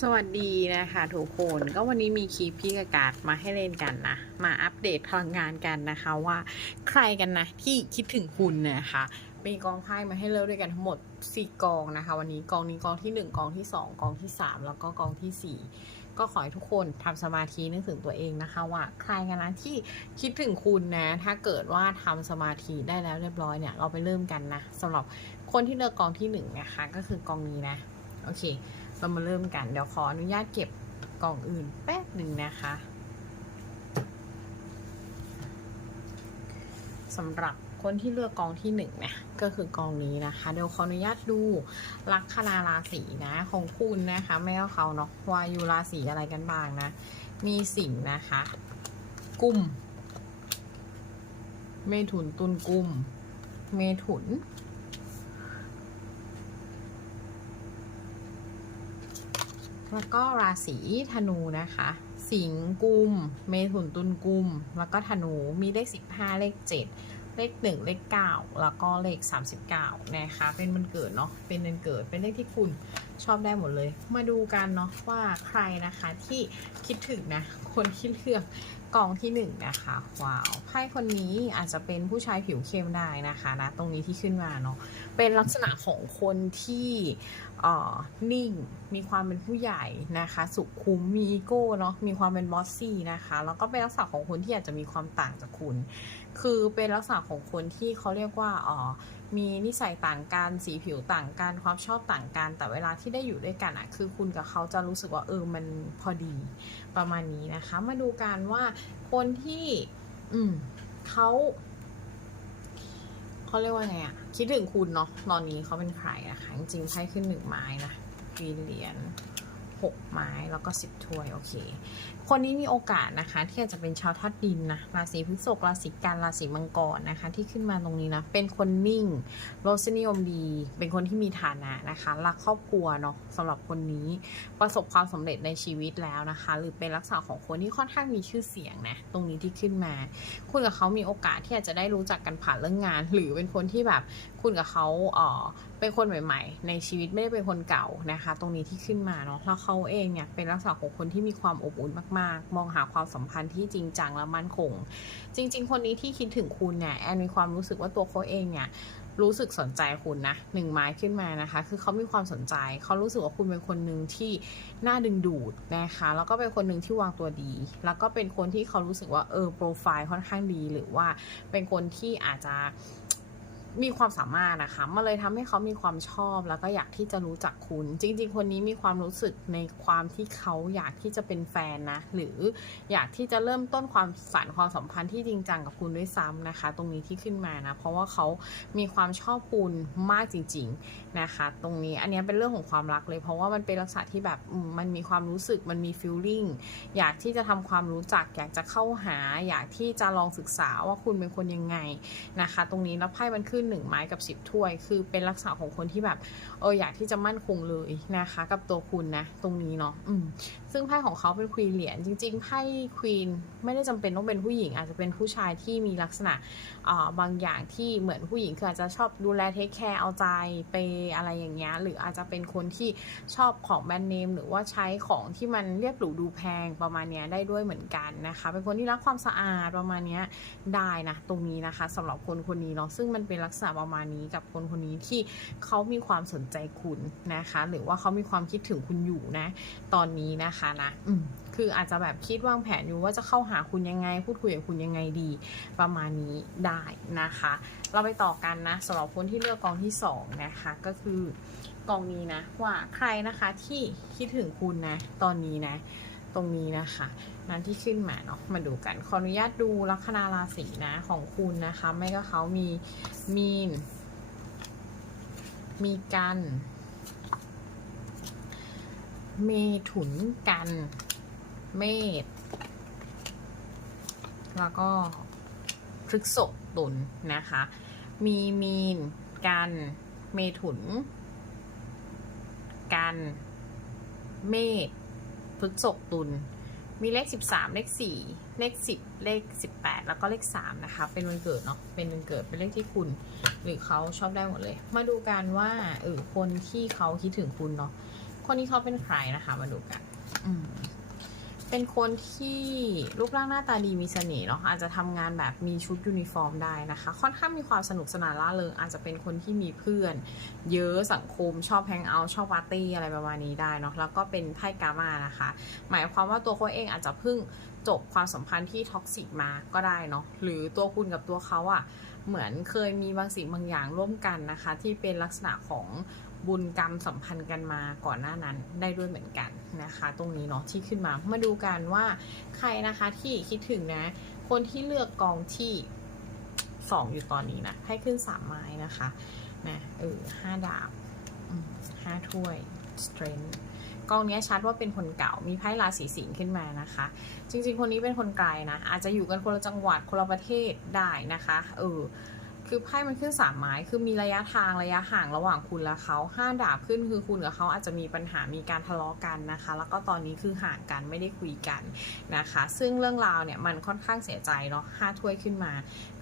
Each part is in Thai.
สวัสดีนะคะทุกคนก็วันนี้มีคลิปพี่กากาศมาให้เล่นกันนะ มาอัปเดตพลังงานกันนะคะว่า ใครกันนะที่คิดถึงคุณนะคะมีกองไพ่มาให้เลือกด้วยกันทั้งหมด 4 กองนะคะ วันนี้กองนี้กองที่ 1 กองที่ 2 กองที่ 3 แล้วก็กองทีสี่4 ก็ขอให้ทุกคนทำสมาธินึกถึงตัวเองนะคะว่าใครกันนะที่คิดถึงคุณนะ ถ้าเกิดว่าทำสมาธิได้แล้วเรียบร้อยเนี่ยเราไปเริ่มกันนะสำหรับคนที่เลือกกองที่หนึ่งนะคะก็คือกองนี้นะโอเค เรามาเริ่มกัน เดี๋ยวขออนุญาตเก็บกล่องอื่นแป๊บหนึ่งนะคะสำหรับคนที่เลือกกองที่หนึ่งเนี่ยก็คือกองนี้นะคะ เดี๋ยวขออนุญาตดูลัคนาราศีนะของคุณนะคะ ไม่เอาเขาเนาะวายู่ราศีอะไรกันบ้างนะ มีสิงห์นะคะ กุมเมถุนตุลกุม เมถุน แล้วก็ราศีธนูนะคะ สิงห์กุม เมถุนตุลกุม แล้วก็ธนูมีเลข 15 เลข 7 เลข 1 เลข 9 แล้วก็เลข 39 นะคะ เป็นวันเกิดเนาะเป็นเดือนเกิดเป็นเลขที่คุณชอบได้หมดเลย มาดูกันเนาะว่าใครนะคะที่คิดถึงนะคนที่เลือกกองที่หนึ่งนะคะว้าวไพ่คนนี้อาจจะเป็นผู้ชายผิวเข้มได้นะคะนะตรงนี้ที่ขึ้นมาเนาะเป็นลักษณะของคนที่นิ่ง มีความเป็นผู้ใหญ่นะคะ สุขุม มีอีโก้เนาะ มีความเป็นบอสซี่นะคะ แล้วก็เป็นลักษณะของคนที่อาจจะมีความต่างจากคุณ คือเป็นลักษณะของคนที่เขาเรียกว่าอ่อมีนิสัยต่างกัน สีผิวต่างกัน ความชอบต่างกัน แต่เวลาที่ได้อยู่ด้วยกันอะคือคุณกับเขาจะรู้สึกว่าเออ มันพอดีประมาณนี้นะคะ มาดูกันว่าคนที่ อืมเขา เขาเรียกว่าไงอะคิดถึงคุณเนาะตอนนี้เขาเป็นใครนะคะจริงๆไพ่ขึ้นหนึ่งไม้นะฟีเหรียญหกไม้แล้วก็สิบถ้วย โอเค คนนี้มีโอกาสนะคะ ที่จะเป็นชาวธาตุดินนะราศีพฤษภราศีกันราศีมังกรนะคะ ที่ขึ้นมาตรงนี้นะเป็นคนนิ่งรสนิยมดี เป็นคนที่มีฐานะนะคะรักครอบครัวเนาะสำหรับคนนี้ประสบความสำเร็จในชีวิตแล้วนะคะ หรือเป็นลักษณะของคนที่ค่อนข้างมีชื่อเสียงนะตรงนี้ที่ขึ้นมา คุณกับเขามีโอกาสที่อาจจะได้รู้จักกันผ่านเรื่องงาน หรือเป็นคนที่แบบคุณกับเขาเออเป็นคนใหม่ ๆ ในชีวิตไม่ได้เป็นคนเก่านะคะ ตรงนี้ที่ขึ้นมาเนาะแล้วเขาเองเนี่ยเป็นลักษณะของคนที่มีความอบอุ่นมากๆมองหาความสัมพันธ์ที่จริงจังและมั่นคง จริง ๆ คนนี้ที่คิดถึงคุณเนี่ยแอนมีความรู้สึกว่าตัวเขาเองเนี่ยรู้สึกสนใจคุณนะหนึ่งไม้ขึ้นมานะคะ คือเขามีความสนใจเขารู้สึกว่าคุณเป็นคนหนึ่งที่น่าดึงดูดนะคะ แล้วก็เป็นคนหนึ่งที่วางตัวดี แล้วก็เป็นคนที่เขารู้สึกว่าเออโปรไฟล์ค่อนข้างดี หรือว่าเป็นคนที่อาจจะ มีความสามารถนะคะมันเลยทำให้เขามีความชอบแล้วก็อยากที่จะรู้จักคุณ จริง ๆ คนนี้มีความรู้สึกในความที่เขาอยากที่จะเป็นแฟนนะ หรืออยากที่จะเริ่มต้นความสานความสัมพันธ์ที่จริงจังกับคุณด้วยซ้ำนะคะ ตรงนี้ที่ขึ้นมานะ เพราะว่าเขามีความชอบคุณมากจริง ๆนะคะ ตรงนี้อันนี้เป็นเรื่องของความรักเลย เพราะว่ามันเป็นลักษณะที่แบบมันมีความรู้สึกมันมีฟีลลิ่งอยากที่จะทำความรู้จัก อยากจะเข้าหา อยากที่จะลองศึกษาว่าคุณเป็นคนยังไงนะคะ ตรงนี้แล้วไพ่มันขึ้นหนึ่งไม้กับสิบถ้วย คือเป็นลักษณะของคนที่แบบเอออยากที่จะมั่นคงเลยนะคะ กับตัวคุณนะ ตรงนี้เนาะอืมซึ่งไพ่ของเขาเป็นควีนเหรียญจริงๆไพ่ควีนไม่ได้จำเป็นต้องเป็นผู้หญิง อาจจะเป็นผู้ชายที่มีลักษณะอ่าบางอย่างที่เหมือนผู้หญิงคืออาจจะชอบดูแลเทคแคร์เอาใจไปอะไรอย่างเงี้ยหรืออาจจะเป็นคนที่ชอบของแบรนด์เนมหรือว่าใช้ของที่มันเรียบหรูดูแพงประมาณเนี้ยได้ด้วยเหมือนกันนะคะ เป็นคนที่รักความสะอาดประมาณเนี้ยได้นะตรงนี้นะคะสำหรับคนคนนี้เนาะซึ่งมันเป็นลักักษณะประมาณนี้กับคนคนนี้ที่เขามีความสนใจคุณนะคะ หรือว่าเขามีความคิดถึงคุณอยู่นะ ตอนนี้นะคะนะอืคืออาจจะแบบคิดวางแผนอยู่ว่าจะเข้าหาคุณยังไง พูดคุยกับคุณยังไงดี ประมาณนี้ได้นะคะ เราไปต่อกันนะสำหรับคนที่เลือกกองที่สองนะคะก็คือกองนี้นะว่าใครนะคะที่คิดถึงคุณนะ ตอนนี้นะ ตรงนี้นะคะนั้นที่ขึ้นมาเนาะมาดูกัน ขออนุญาตดูลัคนาราศีนะของคุณนะคะ ไม่ก็เขามีมีน มีกัน เมถุนกัน เมษแล้วก็พฤกษกตุลนะคะ มีมีน กัน เมถุน กัน เมษ พฤษกตุล มีเลข 13 เลข 4 เลข 10 เลข 18 แล้วก็เลข 3 นะคะ เป็นวันเกิดเนาะ เป็นวันเกิด เป็นเลขที่คุณ หรือเขาชอบได้หมดเลย มาดูกันว่าเออคนที่เขาคิดถึงคุณเนาะคคนนี้เขาเป็นใครนะคะ มาดูกัน อืม เป็นคนที่รูปร่างหน้าตาดีมีเสน่ห์เนาะอาจจะทำงานแบบมีชุดยูนิฟอร์มได้นะคะ ค่อนข้างมีความสนุกสนานล่าเริงอาจจะเป็นคนที่มีเพื่อน เยอะสังคมชอบแฮงเอาท์ชอบปาร์ตี้อะไรประมาณนี้ได้เนาะแล้วก็เป็นไพ่กามานะคะ หมายความว่าตัวเขาเองอาจจะเพิ่งจบความสัมพันธ์ที่ท็อกซิกมาก็ได้เนาะหรือตัวคุณกับตัวเขาอะเหมือนเคยมีบางสิ่งบางอย่างร่วมกันนะคะ ที่เป็นลักษณะของ บุญกรรมสัมพันธ์กันมาก่อนหน้านั้นได้ด้วยเหมือนกันนะคะ ตรงนี้เนาะที่ขึ้นมามาดูกันว่าใครนะคะที่คิดถึงนะ คนที่เลือกกองที่สองอยู่ตอนนี้นะให้ขึ้นสามไม้นะคะนะเออห้าดาบห้าถ้วย strength กองนี้ชัดว่าเป็นคนเก่ามีไพ่ราศีสิงห์ขึ้นมานะคะ จริง ๆ คนนี้เป็นคนไกลนะอาจจะอยู่กันคนละจังหวัดคนละประเทศได้นะคะเออ คือไพ่มันขึ้นสามไม้คือมีระยะทางระยะห่างระหว่างคุณและเขาห้าดาบขึ้นคือคุณกับเขาอาจจะมีปัญหามีการทะเลาะกันนะคะ แล้วก็ตอนนี้คือห่างกันไม่ได้คุยกันนะคะ ซึ่งเรื่องราวเนี่ยมันค่อนข้างเสียใจเนาะห้าถ้วยขึ้นมา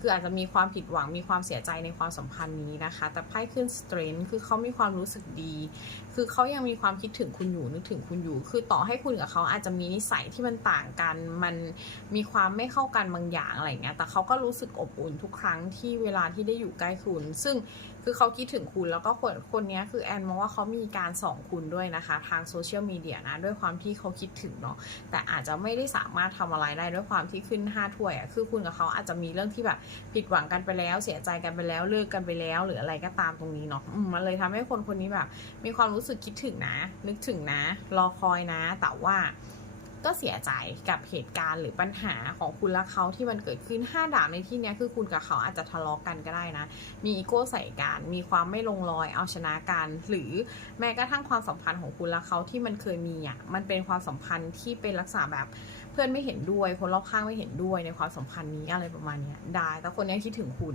คืออาจจะมีความผิดหวังมีความเสียใจในความสัมพันธ์นี้นะคะ แต่ไพ่ขึ้น strength คือเขามีความรู้สึกดี คือเขายังมีความคิดถึงคุณอยู่นึกถึงคุณอยู่ คือต่อให้คุณกับเขาอาจจะมีนิสัยที่มันต่างกัน มันมีความไม่เข้ากันบางอย่างอะไรเงี้ยแต่เขาก็รู้สึกอบอุ่นทุกครั้งที่เวลาที่ได้อยู่ใกล้คุณ ซึ่งคือเขาคิดถึงคุณแล้วก็คนคนนี้คือแอนมองว่าเขามีการส่องคุณด้วยนะคะ ทางโซเชียลมีเดียนะด้วยความที่เขาคิดถึงเนาะแต่อาจจะไม่ได้สามารถทำอะไรได้ด้วยความที่ขึ้นห้าถ้วยอะคือคุณกับเขาอาจจะมีเรื่องที่แบบผิดหวังกันไปแล้ว เสียใจกันไปแล้วเลิกกันไปแล้ว หรืออะไรก็ตามตรงนี้เนาะอืมมันเลยทำให้คนคนนี้แบบ มีความรู้สึกคิดถึงนะ นึกถึงนะ รอคอยนะ แต่ว่า ก็เสียใจกับเหตุการณ์หรือปัญหาของคุณและเขาที่มันเกิดขึ้นห้าดาบในที่นี้คือคุณกับเขาอาจจะทะเลาะกันก็ได้นะ มีอีโก้ใส่กัน มีความไม่ลงรอยเอาชนะกัน หรือแม้กระทั่งความสัมพันธ์ของคุณและเขาที่มันเคยมีอะ มันเป็นความสัมพันธ์ที่เป็นลักษณะแบบเพื่อนไม่เห็นด้วย คนรอบข้างไม่เห็นด้วยในความสัมพันธ์นี้อะไรประมาณนี้ได้ แต่คนนี้คิดถึงคุณ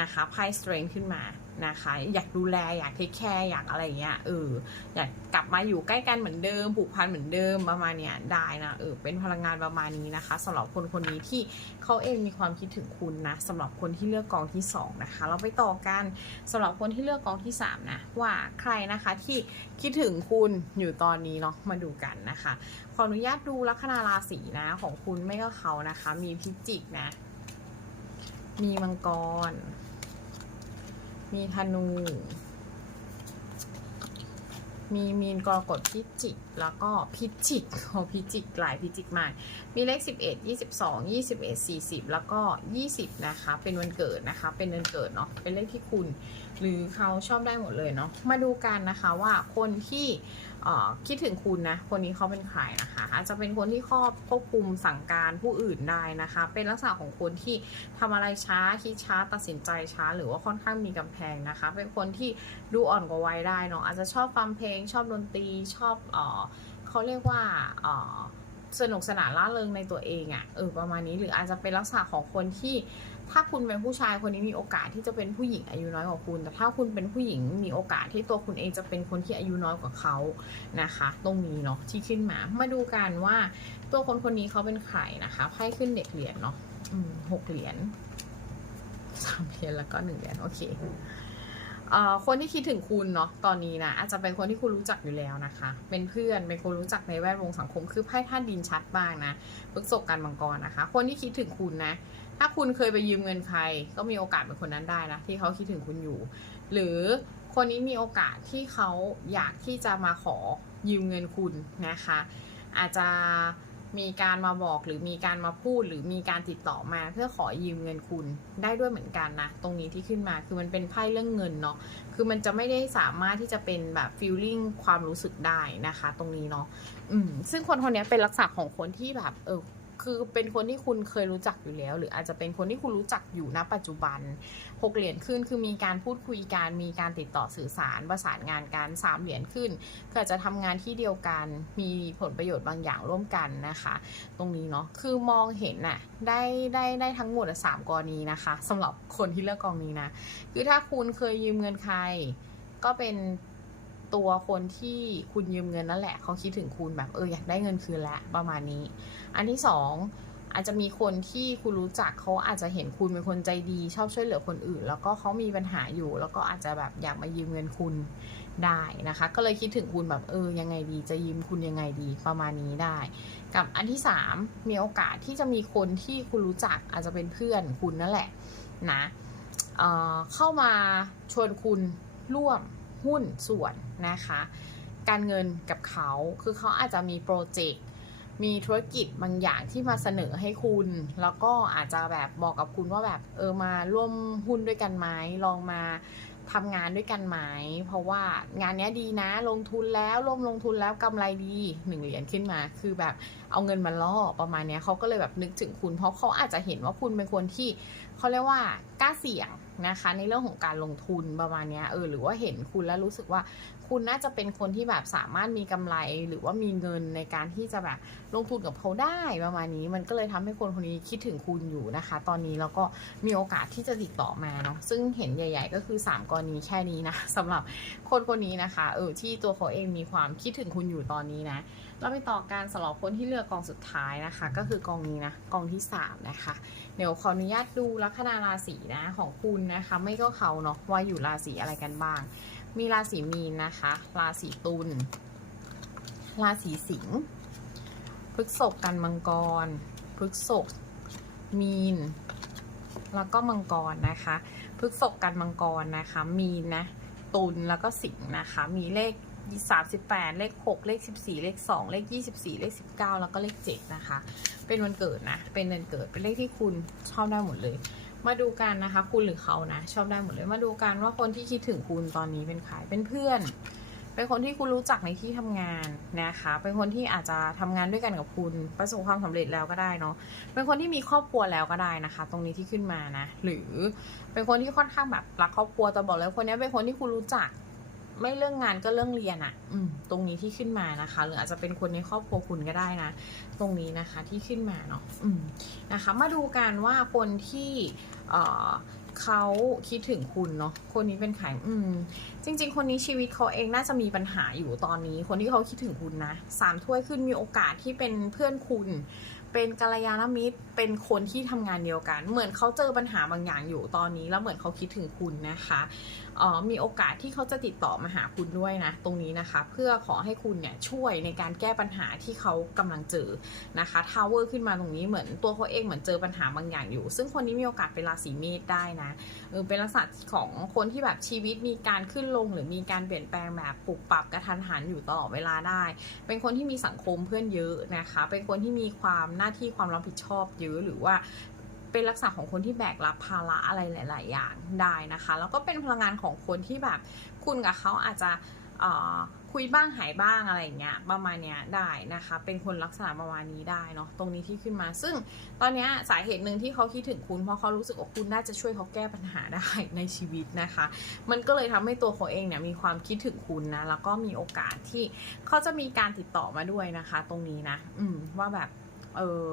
นะคะไพ่ strength ขึ้นมา นะคะ อยากดูแลอยากเทคแคร์อยากอะไรอย่างเงี้ยเอออยากกลับมาอยู่ใกล้กันเหมือนเดิมผูกพันเหมือนเดิมประมาณเนี้ยได้นะเออเป็นพลังงานประมาณนี้นะคะสำหรับคนคนนี้ที่เขาเองมีความคิดถึงคุณนะสำหรับคนที่เลือกกองที่สองนะคะเราไปต่อกันสำหรับคนที่เลือกกองที่สามนะว่าใครนะคะที่คิดถึงคุณอยู่ตอนนี้เนาะมาดูกันนะคะขออนุญาตดูลัคนาราศีนะของคุณไม่ก็เขานะคะ มีพิจิกนะ มีมังกร มีธนู มีมีนกรกฎพิจิก แล้วก็พิจิกโอ้พิจิกหลายพิจิกมาก มีเลข 11 22 21 40 แล้วก็ 20 นะคะ เป็นวันเกิดนะคะ เป็นเดือนเกิดเนาะ เป็นเลขที่คุณ หรือเขาชอบได้หมดเลยเนาะ มาดูกันนะคะว่าคนที่ คิดถึงคุณนะ คนนี้เขาเป็นใครนะคะอาจจะเป็นคนที่ครอบควบคุมสั่งการผู้อื่นได้นะคะ เป็นลักษณะของคนที่ทำอะไรช้าคิดช้าตัดสินใจช้า หรือว่าค่อนข้างมีกำแพงนะคะ เป็นคนที่ดูอ่อนกว่าวัยได้เนาะอาจจะชอบฟังเพลง ชอบดนตรีชอบเออเขาเรียกว่าเออสนุกสนานล่าเริงในตัวเองอะ่ะเออประมาณนี้หรืออาจจะเป็นลักษณะของคนที่ ถ้าคุณเป็นผู้ชายคนนี้มีโอกาสที่จะเป็นผู้หญิงอายุน้อยกว่าคุณ แต่ถ้าคุณเป็นผู้หญิงมีโอกาสที่ตัวคุณเองจะเป็นคนที่อายุน้อยกว่าเขานะคะ ตรงนี้เนาะที่ขึ้นมา มาดูกันว่าตัวคนคนนี้เขาเป็นใครนะคะไพ่ขึ้นเด็กเหรียญเนาะหกเหรียญสามเหรียญแล้วก็หนึ่งเหรียญโอเคคนที่คิดถึงคุณเนาะตอนนี้นะอาจจะเป็นคนที่คุณรู้จักอยู่แล้วนะคะ เป็นเพื่อนเป็นคนรู้จักในแวดวงสังคม คือไพ่ท่านดินชัดบ้างนะพฤกษบกันมังกรนะคะ คนที่คิดถึงคุณนะ ถ้าคุณเคยไปยืมเงินใคร ก็มีโอกาสเป็นคนนั้นได้นะที่เขาคิดถึงคุณอยู่ หรือคนนี้มีโอกาสที่เขาอยากที่จะมาขอยืมเงินคุณนะคะ อาจจะมีการมาบอกหรือมีการมาพูดหรือมีการติดต่อมาเพื่อขอยืมเงินคุณได้ด้วยเหมือนกันนะ ตรงนี้ที่ขึ้นมาคือมันเป็นไพ่เรื่องเงินเนาะคือมันจะไม่ได้สามารถที่จะเป็นแบบฟีลลิ่งความรู้สึกได้นะคะ ตรงนี้เนาะอืมซึ่งคนคนนี้เป็นลักษณะของคนที่แบบเออ คือเป็นคนที่คุณเคยรู้จักอยู่แล้ว หรืออาจจะเป็นคนที่คุณรู้จักอยู่ณปัจจุบันหกเหรียญขึ้นคือมีการพูดคุยกันมีการติดต่อสื่อสารประสานงานกันสามเหรียญขึ้นก็อาจจะทำงานที่เดียวกัน มีผลประโยชน์บางอย่างร่วมกันนะคะ ตรงนี้เนาะคือมองเห็นน่ะได้ได้ได้ทั้งหมดสามกรณีนะคะสำหรับคนที่เลือกกองนี้นะคือถ้าคุณเคยยืมเงินใครก็เป็น ตัวคนที่คุณยืมเงินนั่นแหละเขาคิดถึงคุณแบบเอออยากได้เงินคืนแล้วประมาณนี้ อันที่สองอาจจะมีคนที่คุณรู้จักเขาอาจจะเห็นคุณเป็นคนใจดีชอบช่วยเหลือคนอื่น แล้วก็เขามีปัญหาอยู่ แล้วก็อาจจะแบบอยากมายืมเงินคุณได้นะคะ ก็เลยคิดถึงคุณแบบเออยังไงดีจะยืมคุณยังไงดีประมาณนี้ได้ กับอันที่สามมีโอกาสที่จะมีคนที่คุณรู้จักอาจจะเป็นเพื่อนคุณนั่นแหละนะเอ่อเข้ามาชวนคุณร่วม หุ้นส่วนนะคะ การเงินกับเขาคือเขาอาจจะมีโปรเจกต์มีธุรกิจบางอย่างที่มาเสนอให้คุณ แล้วก็อาจจะแบบบอกกับคุณว่าแบบเออมาร่วมหุ้นด้วยกันไหมลองมาทำงานด้วยกันไหม เพราะว่างานเนี้ยดีนะลงทุนแล้วร่วมลงทุนแล้วกำไรดีหนึ่งเหรียญขึ้นมา คือแบบเอาเงินมาล่อประมาณเนี้ยเขาก็เลยแบบนึกถึงคุณ เพราะเขาอาจจะเห็นว่าคุณเป็นคนที่เขาเรียกว่ากล้าเสี่ยง นะคะ ในเรื่องของการลงทุนประมาณนี้เออหรือว่าเห็นคุณแล้วรู้สึกว่า คุณน่าจะเป็นคนที่แบบสามารถมีกำไรหรือว่ามีเงินในการที่จะแบบลงทุนกับเขาได้ประมาณนี้ มันก็เลยทำให้คนคนนี้คิดถึงคุณอยู่นะคะ ตอนนี้แล้วก็มีโอกาสที่จะติดต่อมาเนาะซึ่งเห็นใหญ่ ๆ ก็คือ 3กรณีแค่นี้นะสำหรับคนคนนี้นะคะเออที่ตัวเขาเองมีความคิดถึงคุณอยู่ตอนนี้นะเราไปต่อการสำหรับคนที่เลือกกองสุดท้ายนะคะ ก็คือกองนี้นะกองที่สามนะคะเดี๋ยวขออนุญาตดูลัคนาราศีนะของคุณนะคะ ไม่ก็เขาเนาะว่าอยู่ราศีอะไรกันบ้าง มีราศีมีนนะคะ ราศีตุล ราศีสิงห์ พฤษภกันมังกร พฤษภมีน แล้วก็มังกรนะคะ พฤษภกันมังกรนะคะ มีนนะ ตุล แล้วก็สิงห์นะคะ มีเลข38 เลข 6 เลข 14 เลข 2 เลข 24 เลข 19 แล้วก็เลข 7 นะคะ เป็นวันเกิดนะ เป็นเดือนเกิด เป็นเลขที่คุณชอบได้หมดเลย มาดูกันนะคะ คุณหรือเขานะ ชอบได้หมดเลยมาดูกันว่าคนที่คิดถึงคุณตอนนี้เป็นใครเป็นเพื่อน เป็นคนที่คุณรู้จักในที่ทำงานนะคะ เป็นคนที่อาจจะทำงานด้วยกันกับคุณประสบความสำเร็จแล้วก็ได้เนาะเป็นคนที่มีครอบครัวแล้วก็ได้นะคะ ตรงนี้ที่ขึ้นมานะ หรือเป็นคนที่ค่อนข้างแบบรักครอบครัวแต่บอกเลยคนนี้เป็นคนที่คุณรู้จัก ไม่เรื่องงานก็เรื่องเรียนอะ่ะอืมตรงนี้ที่ขึ้นมานะคะ หรืออาจจะเป็นคนในครอบครัวคุณก็ได้นะ ตรงนี้นะคะที่ขึ้นมาเนาะอืมนะคะ มาดูกันว่าคนที่เอ่อเขาคิดถึงคุณเนาะ คนนี้เป็นใครอืม จริง ๆ คนนี้ชีวิตเขาเองน่าจะมีปัญหาอยู่ตอนนี้ คนที่เขาคิดถึงคุณนะสามถ้วยขึ้นมีโอกาสที่เป็นเพื่อนคุณ เป็นกัลยาณมิตร เป็นคนที่ทำงานเดียวกัน เหมือนเขาเจอปัญหาบางอย่างอยู่ตอนนี้ แล้วเหมือนเขาคิดถึงคุณนะคะ มีโอกาสที่เขาจะติดต่อมาหาคุณด้วยนะ ตรงนี้นะคะ เพื่อขอให้คุณเนี่ยช่วยในการแก้ปัญหาที่เขากำลังเจอนะคะทาวเวอร์ขึ้นมาตรงนี้เหมือนตัวเขาเองเหมือนเจอปัญหาบางอย่างอยู่ ซึ่งคนนี้มีโอกาสเป็นราศีเมษได้นะเออเป็นลักษณะของคนที่แบบชีวิตมีการขึ้นลง หรือมีการเปลี่ยนแปลงแบบปรับปรับกระทันหันอยู่ตลอดเวลาได้ เป็นคนที่มีสังคมเพื่อนเยอะนะคะ เป็นคนที่มีความหน้าที่ความรับผิดชอบเยอะหรือว่า เป็นลักษณะของคนที่แบกรับภาระอะไรหลาย ๆ อย่างได้นะคะ แล้วก็เป็นพลังงานของคนที่แบบคุณกับเขาอาจจะคุยบ้างหายบ้างอะไรอย่างเงี้ยประมาณเนี้ยได้นะคะ เป็นคนลักษณะประมาณนี้ได้เนาะตรงนี้ที่ขึ้นมา ซึ่งตอนเนี้ยสาเหตุหนึ่งที่เขาคิดถึงคุณ เพราะเขารู้สึกว่าคุณน่าจะช่วยเขาแก้ปัญหาได้ในชีวิตนะคะ มันก็เลยทำให้ตัวเขาเองเนี่ยมีความคิดถึงคุณนะแล้วก็มีโอกาสที่เขาจะมีการติดต่อมาด้วยนะคะ ตรงนี้นะ อืมว่าแบบเออ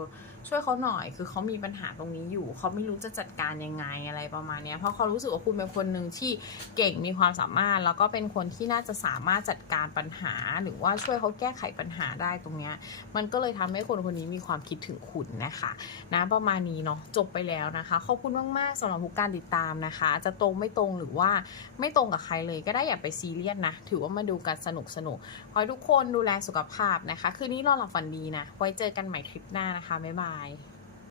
ช่วยเขาหน่อย คือเขามีปัญหาตรงนี้อยู่ เขาไม่รู้จะจัดการยังไงอะไรประมาณนี้เพราะเขารู้สึกว่าคุณเป็นคนหนึ่งที่เก่งมีความสามารถ แล้วก็เป็นคนที่น่าจะสามารถจัดการปัญหา หรือว่าช่วยเขาแก้ไขปัญหาได้ตรงเนี้ยมันก็เลยทำให้คนคนนี้มีความคิดถึงคุณนะคะนะประมาณนี้เนาะจบไปแล้วนะคะขอบคุณมากๆสำหรับทุกการติดตามนะคะ จะตรงไม่ตรงหรือว่าไม่ตรงกับใครเลยก็ได้อย่าไปซีเรียสนะถือว่ามาดูกันสนุกสนุกๆขอให้ทุกคนดูแลสุขภาพนะคะ คืนนี้นอนหลับฝันดีนะ ไว้เจอกันใหม่ทริปหน้านะคะบ๊ายบาย Bye.